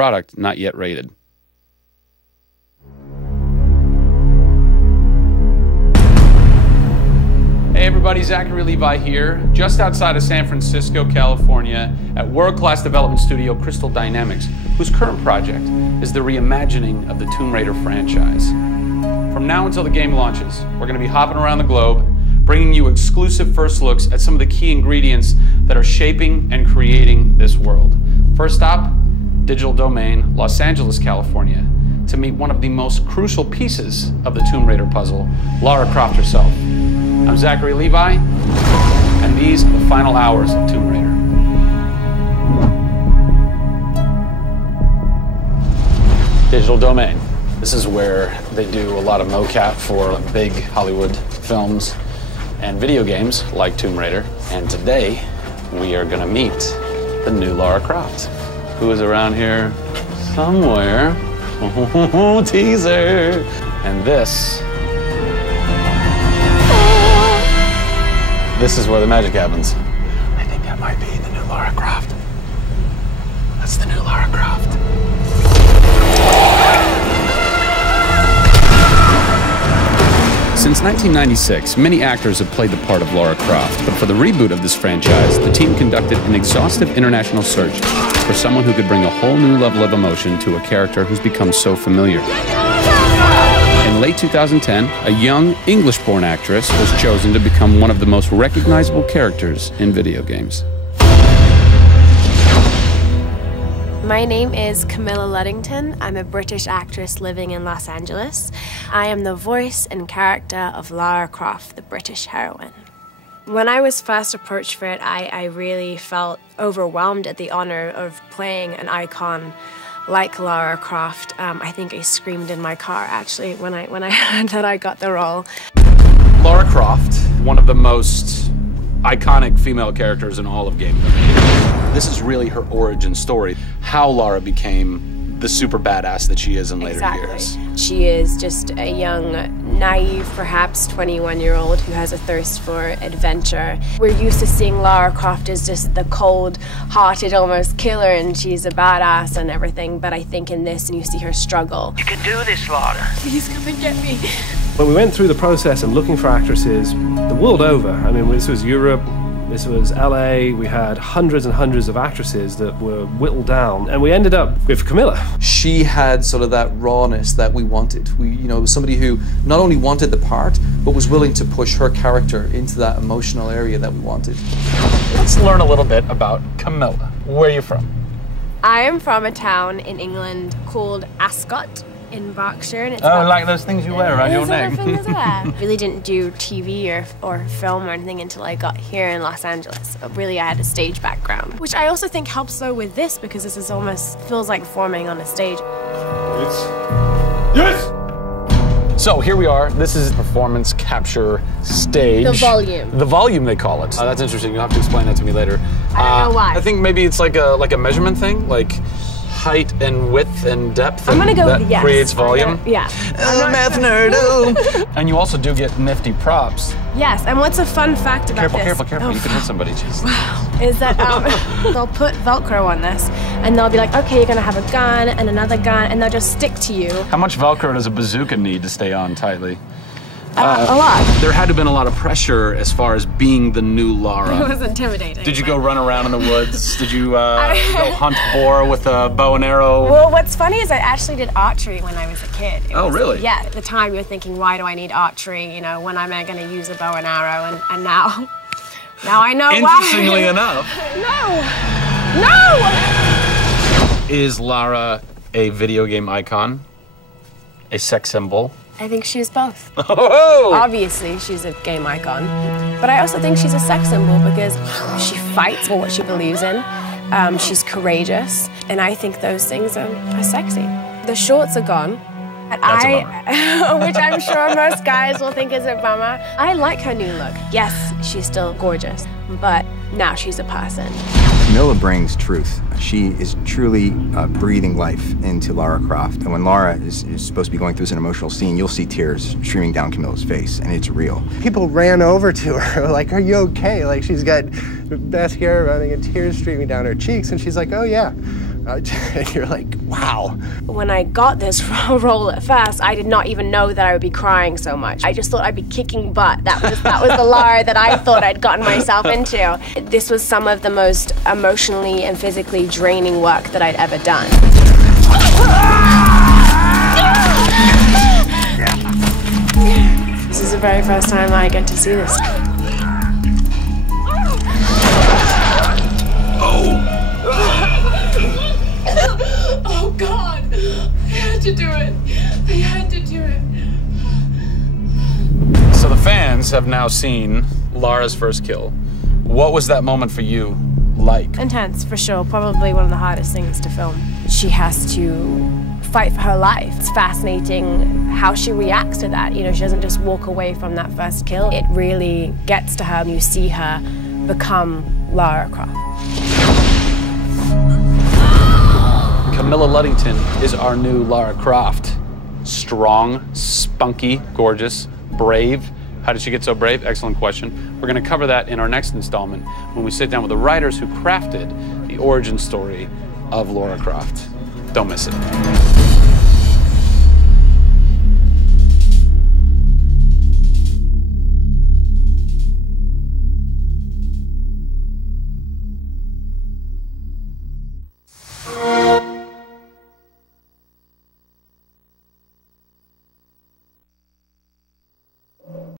product not yet rated. Hey everybody, Zachary Levi here, just outside of San Francisco, California, at world-class development studio Crystal Dynamics, whose current project is the reimagining of the Tomb Raider franchise. From now until the game launches, we're going to be hopping around the globe, bringing you exclusive first looks at some of the key ingredients that are shaping and creating this world. First stop, Digital Domain, Los Angeles, California, to meet one of the most crucial pieces of the Tomb Raider puzzle, Lara Croft herself. I'm Zachary Levi, and these are the final hours of Tomb Raider. Digital Domain. This is where they do a lot of mocap for big Hollywood films and video games like Tomb Raider. And today, we are gonna meet the new Lara Croft, who is around here somewhere. Teaser! And this is where the magic happens. I think that might be the new Lara Croft. That's the new Lara Croft. Since 1996, many actors have played the part of Lara Croft, but for the reboot of this franchise, the team conducted an exhaustive international search for someone who could bring a whole new level of emotion to a character who's become so familiar. In late 2010, a young English-born actress was chosen to become one of the most recognizable characters in video games. My name is Camilla Luddington. I'm a British actress living in Los Angeles. I am the voice and character of Lara Croft, the British heroine. When I was first approached for it, I really felt overwhelmed at the honor of playing an icon like Lara Croft. I think I screamed in my car, actually, when I heard that I got the role. Lara Croft, one of the most iconic female characters in all of gaming. This is really her origin story, how Lara became the super badass that she is in later years. She is just a young, naive, perhaps 21-year-old who has a thirst for adventure. We're used to seeing Lara Croft as just the cold-hearted, almost killer, and she's a badass and everything, but I think in this, you see her struggle. You can do this, Lara. Please come and get me. When we went through the process of looking for actresses the world over, I mean, this was Europe, this was LA, we had hundreds and hundreds of actresses that were whittled down, and we ended up with Camilla. She had sort of that rawness that we wanted. Was somebody who not only wanted the part, but was willing to push her character into that emotional area that we wanted. Let's learn a little bit about Camilla. Where are you from? I am from a town in England called Ascot in Berkshire. And it's like those things you wear around your neck. Really didn't do TV or film or anything until I got here in Los Angeles. Really, I had a stage background, which I also think helps though with this because this is almost feels like performing on a stage. Yes! So here we are. This is performance capture stage. The volume. The volume, they call it. That's interesting. You'll have to explain that to me later. I don't know why. I think maybe it's like a measurement thing, like height and width and depth. I'm gonna go with yes. Creates volume. Yeah. Math nerd. And you also do get nifty props. Yes. And what's a fun fact about this? Careful. You can hit somebody. Jeez. Wow. Is that they'll put Velcro on this, and they'll be like, okay, you're gonna have a gun and another gun, and they'll just stick to you. How much Velcro does a bazooka need to stay on tightly? A lot. There had to have been a lot of pressure as far as being the new Lara. It was intimidating. Did you go run around in the woods? Did you go hunt boar with a bow and arrow? Well, what's funny is I actually did archery when I was a kid. Really? Yeah, at the time you're thinking, why do I need archery? When am I going to use a bow and arrow? And now I know why. Interestingly enough. No! Is Lara a video game icon? A sex symbol? I think she's both. Oh! Obviously, she's a game icon. But I also think she's a sex symbol because she fights for what she believes in. She's courageous. And I think those things are sexy. The shorts are gone. That's a bummer. Which I'm sure most guys will think is a bummer. I like her new look. Yes, she's still gorgeous, but now she's a person. Camilla brings truth. She is truly breathing life into Lara Croft. And when Lara is supposed to be going through an emotional scene, you'll see tears streaming down Camilla's face, and it's real. People ran over to her, like, are you okay? Like, she's got mascara running and tears streaming down her cheeks, and she's like, oh yeah, And you're like, wow. When I got this role at first, I did not even know that I would be crying so much. I just thought I'd be kicking butt. That was the Lara that I thought I'd gotten myself into. This was some of the most emotionally and physically draining work that I'd ever done. This is the very first time I get to see this. Oh God! They had to do it. They had to do it. So the fans have now seen Lara's first kill. What was that moment for you like? Intense, for sure. Probably one of the hardest things to film. She has to fight for her life. It's fascinating how she reacts to that. You know, she doesn't just walk away from that first kill. It really gets to her, and you see her become Lara Croft. Camilla Luddington is our new Lara Croft. Strong, spunky, gorgeous, brave. How did she get so brave? Excellent question. We're going to cover that in our next installment when we sit down with the writers who crafted the origin story of Lara Croft. Don't miss it.